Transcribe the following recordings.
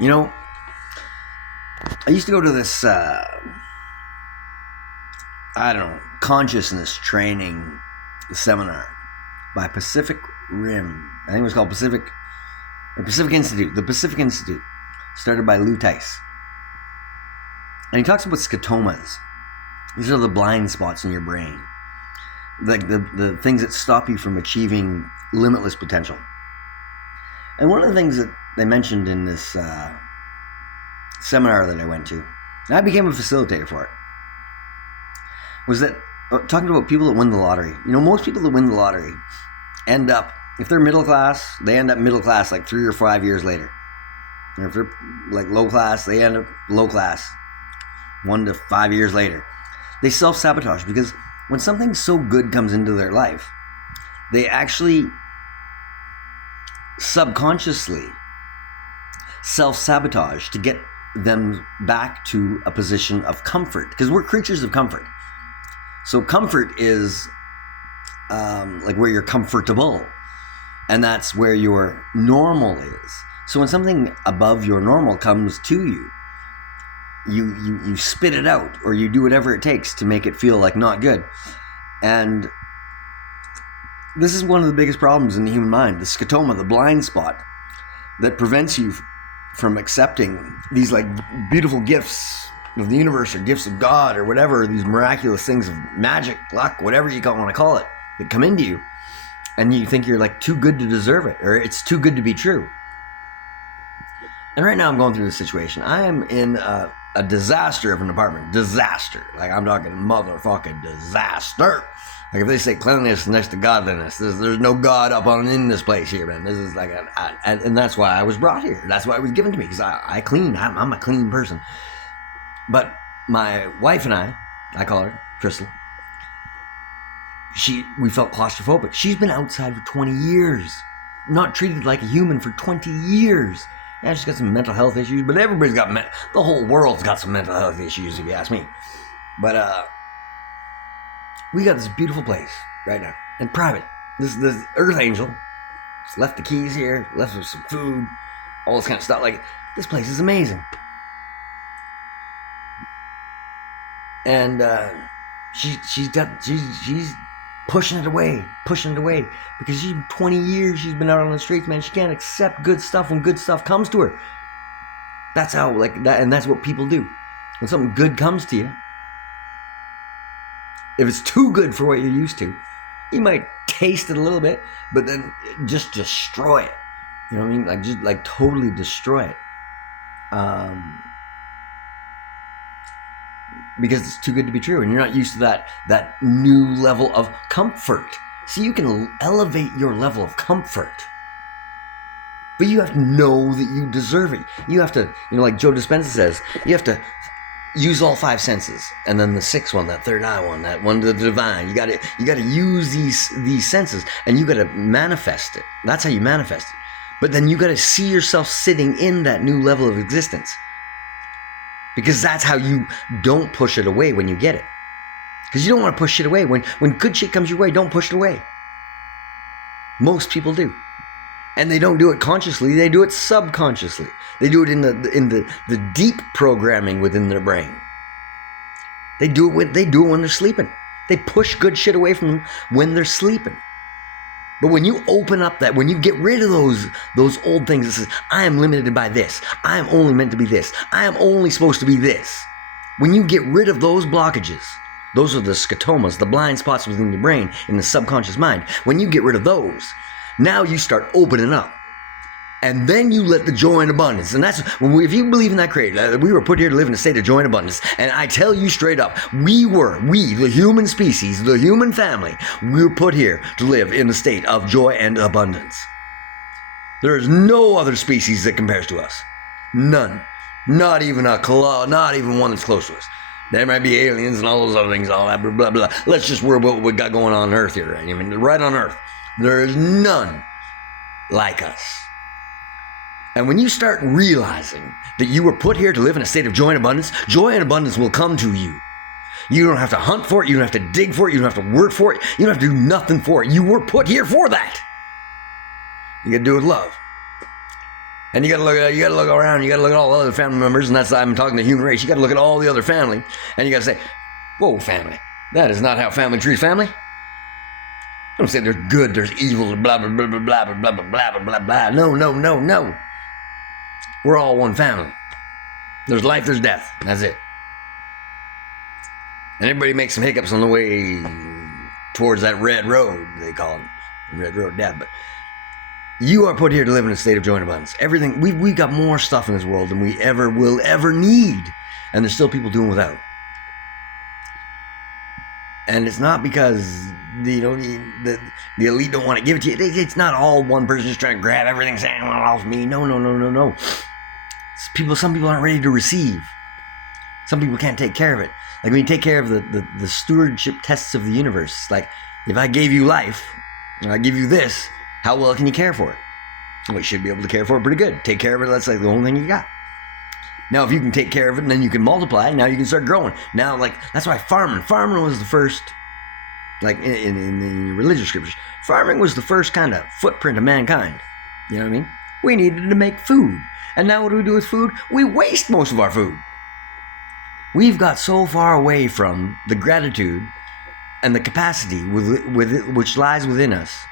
You know, I used to go to this, consciousness training seminar by Pacific Rim. I think it was called Pacific Institute. The Pacific Institute, started by Lou Tice. And he talks about scotomas. These are the blind spots in your brain. Like the things that stop you from achieving limitless potential. And one of the things that they mentioned in this seminar that I went to, and I became a facilitator for it, was that talking about people that win the lottery. You know, most people that win the lottery end up, if they're middle class, they end up middle class like 3 or 5 years later. And if they're like low class, they end up low class 1 to 5 years later. They self-sabotage because when something so good comes into their life, they actually subconsciously self-sabotage to get them back to a position of comfort, because we're creatures of comfort. So comfort is like where you're comfortable, and that's where your normal is. So when something above your normal comes to you, you spit it out, or you do whatever it takes to make it feel like not good. And this is one of the biggest problems in the human mind, the scotoma, the blind spot that prevents you from accepting these like beautiful gifts of the universe, or gifts of God, or whatever, these miraculous things of magic, luck, whatever you want to call it, that come into you, and you think you're like too good to deserve it, or it's too good to be true. And right now I'm going through this situation. I am in a disaster of an apartment. Disaster. Like, I'm talking motherfucking disaster. Like, if they say cleanliness next to godliness, there's no God up on in this place here, man. This is like and that's why I was brought here. That's why it was given to me, because I clean. I'm a clean person. But my wife and I call her Crystal, we felt claustrophobic. She's been outside for 20 years, not treated like a human for 20 years. Yeah, she's got some mental health issues, but everybody's got the whole world's got some mental health issues, if you ask me. But we got this beautiful place right now, and private. This Earth Angel just left the keys here, left us some food, all this kind of stuff. Like, this place is amazing. And she's pushing it away, because 20 years she's been out on the streets, man. She can't accept good stuff when good stuff comes to her. That's how, like, that, and that's what people do. When something good comes to you, if it's too good for what you're used to, you might taste it a little bit, but then just destroy it. You know what I mean? Like, just like totally destroy it. Because it's too good to be true, and you're not used to that new level of comfort. See, you can elevate your level of comfort, but you have to know that you deserve it. You have to, like Joe Dispenza says, you have to use all 5 senses, and then the 6th one, that third eye one, that one to the divine. You got to use these senses, and you got to manifest it. That's how you manifest it. But then you got to see yourself sitting in that new level of existence. Because that's how you don't push it away when you get it. Because you don't want to push shit away. When good shit comes your way, don't push it away. Most people do. And they don't do it consciously, they do it subconsciously. They do it in the deep programming within their brain. They do it when they're sleeping. They push good shit away from them when they're sleeping. But when you open up when you get rid of those old things that says, I am limited by this, I am only meant to be this, I am only supposed to be this. When you get rid of those blockages, those are the scotomas, the blind spots within your brain, in the subconscious mind. When you get rid of those, now you start opening up. And then you let the joy and abundance. And that's, if you believe in that creator, we were put here to live in a state of joy and abundance. And I tell you straight up, we, the human species, the human family, we were put here to live in a state of joy and abundance. There is no other species that compares to us. None. Not even not even one that's close to us. There might be aliens and all those other things, all that, blah, blah, blah. Let's just worry about what we got going on Earth here. Right? I mean, right on Earth. There is none like us. And when you start realizing that you were put here to live in a state of joy and abundance will come to you. You don't have to hunt for it. You don't have to dig for it. You don't have to work for it. You don't have to do nothing for it. You were put here for that. You got to do it with love. And you gotta look around, you gotta look at all the other family members, and that's, I'm talking the human race. You gotta look at all the other family, and you gotta say, whoa, family, that is not how family treats family. Don't say there's good, there's evil, blah, blah, blah, blah, blah, blah, blah, blah, blah, blah, blah. No. We're all one family. There's life, there's death, and that's it. And everybody makes some hiccups on the way towards that red road, they call it, the red road death, but you are put here to live in a state of joy and abundance. Everything, we got more stuff in this world than we ever will ever need. And there's still people doing without. And it's not because, the elite don't want to give it to you. It's not all one person just trying to grab everything saying, well, off me. No. Some people aren't ready to receive. Some people can't take care of it. Like when you take care of the stewardship tests of the universe, like if I gave you life, and I give you this, how well can you care for it? Well, you should be able to care for it pretty good. Take care of it, that's like the only thing you got. Now, if you can take care of it and then you can multiply, now you can start growing. Now, like, that's why farming was the first, like in the religious scriptures, farming was the first kind of footprint of mankind. You know what I mean? We needed to make food. And now what do we do with food? We waste most of our food. We've got so far away from the gratitude and the capacity which lies within us,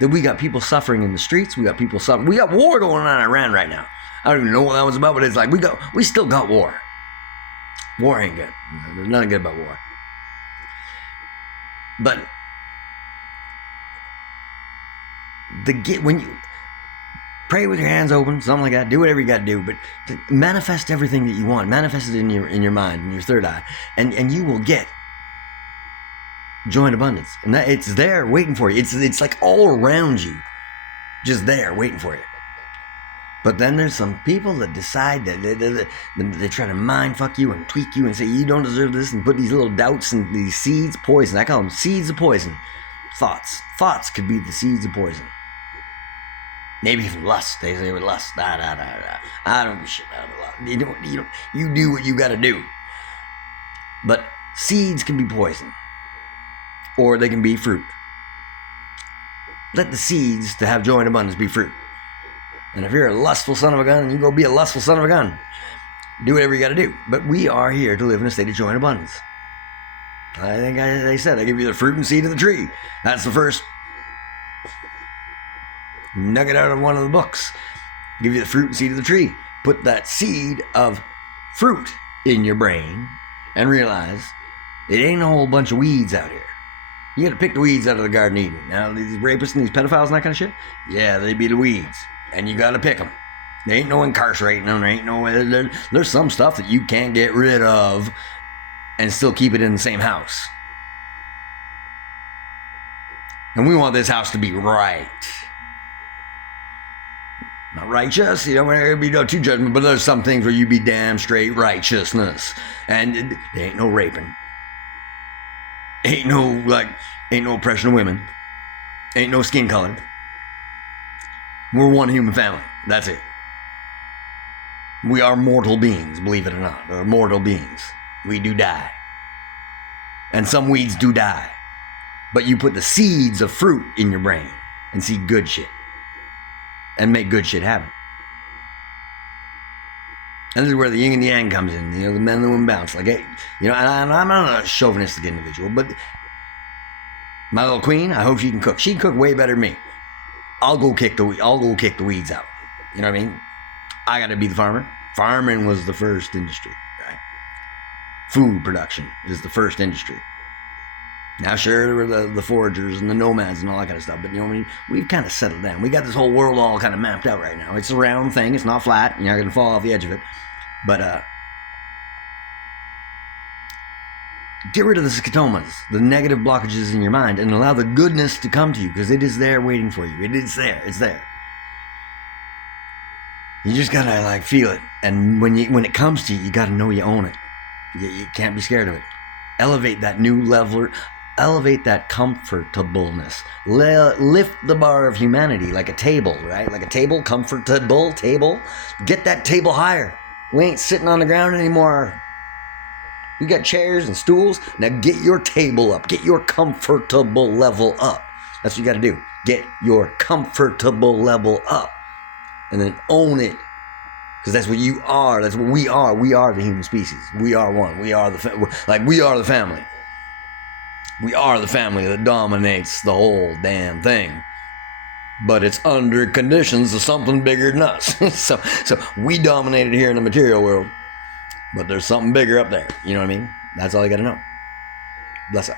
that we got people suffering in the streets. We got people suffering. We got war going on in Iran right now. I don't even know what that was about, but it's like we still got war. War ain't good. There's nothing good about war. But when you pray with your hands open, something like that, do whatever you got to do, but to manifest everything that you want. Manifest it in your mind, in your third eye, and you will get joy and abundance, and that it's there waiting for you. It's like all around you, just there waiting for you. But then there's some people that decide that they try to mind fuck you and tweak you and say you don't deserve this and put these little doubts and these seeds, poison. I call them seeds of poison. Thoughts could be the seeds of poison. Maybe even lust. They say with lust. I don't give a shit about lust. You do what you got to do. But seeds can be poison. Or they can be fruit. Let the seeds to have joy and abundance be fruit. And if you're a lustful son of a gun, you go be a lustful son of a gun. Do whatever you got to do. But we are here to live in a state of joy and abundance. I think they said, I give you the fruit and seed of the tree. That's the first nugget out of one of the books. I give you the fruit and seed of the tree. Put that seed of fruit in your brain and realize it ain't a whole bunch of weeds out here. You got to pick the weeds out of the Garden of Eden. Now, these rapists and these pedophiles and that kind of shit, yeah, they be the weeds. And you got to pick them. There ain't no incarcerating them. There ain't no... There's some stuff that you can't get rid of and still keep it in the same house. And we want this house to be right. Not righteous, there be no true judgment, but there's some things where you be damn straight righteousness. And there ain't no raping. Ain't no oppression of women. Ain't no skin color. We're one human family. That's it. We are mortal beings, believe it or not. We're mortal beings. We do die. And some weeds do die. But you put the seeds of fruit in your brain and see good shit. And make good shit happen. And this is where the yin and the yang comes in. The men and the women balance. Like, hey, and I'm not a chauvinistic individual, but my little queen, I hope she can cook. She can cook way better than me. I'll go kick the weeds out. You know what I mean? I got to be the farmer. Farming was the first industry, right? Food production is the first industry. Now, sure, there were the foragers and the nomads and all that kind of stuff, but we've kind of settled down. We got this whole world all kind of mapped out right now. It's a round thing. It's not flat. You're not going to fall off the edge of it. But get rid of the scotomas, the negative blockages in your mind, and allow the goodness to come to you, because it is there waiting for you. It is there. It's there. You just got to feel it. And when it comes to you, you got to know you own it. You can't be scared of it. Elevate that new level. Elevate that comfortableness. Lift the bar of humanity like a table, right? Like a table, comfortable table. Get that table higher. We ain't sitting on the ground anymore. We got chairs and stools. Now get your table up. Get your comfortable level up. That's what you got to do. Get your comfortable level up. and then own it. Because that's what you are. That's what we are. We are the human species. We are one. We are we are the family. We are the family that dominates the whole damn thing. But it's under conditions of something bigger than us. So we dominated here in the material world, but there's something bigger up there. You know what I mean? That's all you got to know. Bless up.